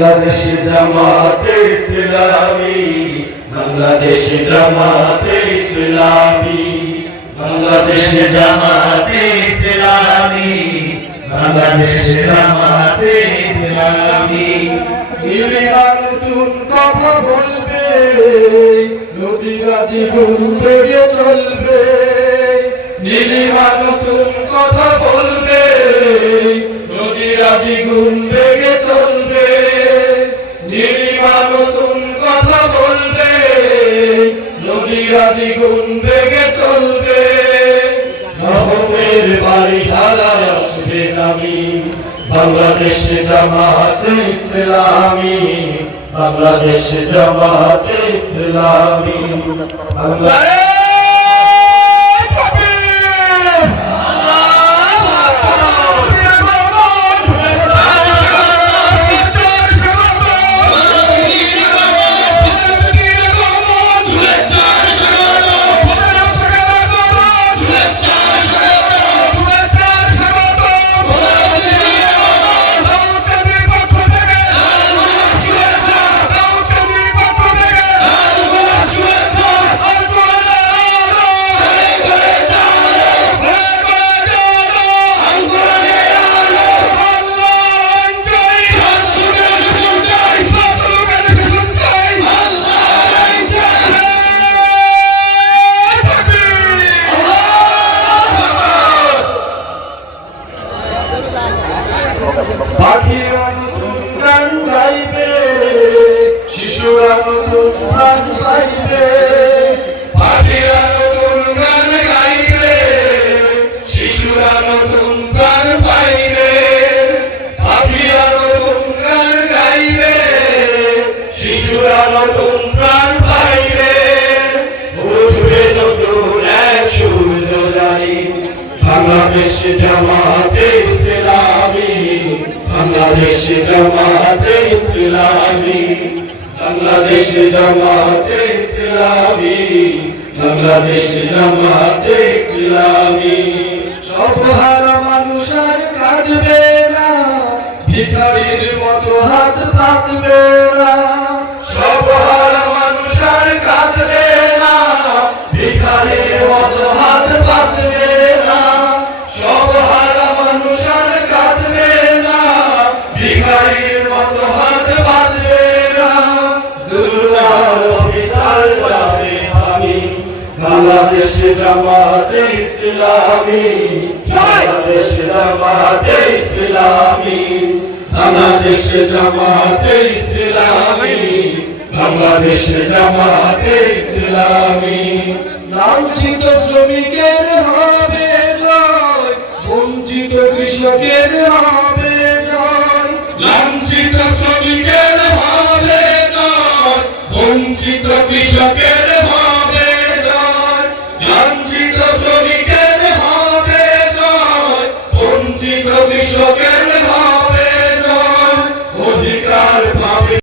বাংলাদেশ জামাতে ইসলামী, বাংলাদেশ জামাতে ইসলামী, বাংলাদেশ জামাতে ইসলামী, বাংলাদেশ জামাতে ইসলামী। নীলিমা নতুন কথা বলবে, নদীরা দ্বিগুণ বেগে চলবে। নীলিমা নতুন কথা বলবে, নদীরা দ্বিগুণ বেগে চলবে। নীলিমা নতুন কথা বলবে, নদীরা দ্বিগুণ বেগে চলবে। রহমের বাড়ি ধারায় আসবে নামি, বাংলাদেশ জামাতে ইসলামী, বাংলাদেশ জামাতে ইসলামী। পাখিরা নতুন গান গাইবে, শিশুরা নতুন গান গাইবে। পাখিরা নতুন গান গাইবে, শিশুরা নতুন গান গাইবে। পাখিরা নতুন গান গাইবে, শিশুরা নতুন গান গাইবে। উঠবে নতুন এক সূর্য জানি, বাংলাদেশ জামাতে ইসলামী, বাংলাদেশ জামাতে ইসলামী, বাংলাদেশ জামাতে ইসলামী, বাংলাদেশ জামাতে ইসলামী। সর্বহারা মানুষ আর কাঁদবে না, ভিখারির মতো হাত পাতবে না। সর্বহারা মানুষ আর কাঁদবে না, ভিখারির মতো হাত পাতবে না। সর্বহারা মানুষ আর কাঁদবে না, ভিখারির মতো হাত পাতবে না। জুলুমের অবিচার যাবে থামি, বাংলাদেশ জামাতে ইসলামী, বাংলাদেশ জামাতে ইসলামী, বাংলাদেশ জামাতে ইসলামী, বাংলাদেশ জামাতে ইসলামী। লাঞ্ছিত শ্রমিকের হবে জয়, বঞ্চিত কৃষকের হবে জয়। লাঞ্ছিত শ্রমিকের হবে জয়, বঞ্চিত কৃষকের হবে জয়। লাঞ্ছিত শ্রমিকের হবে জয়, বঞ্চিত কৃষকের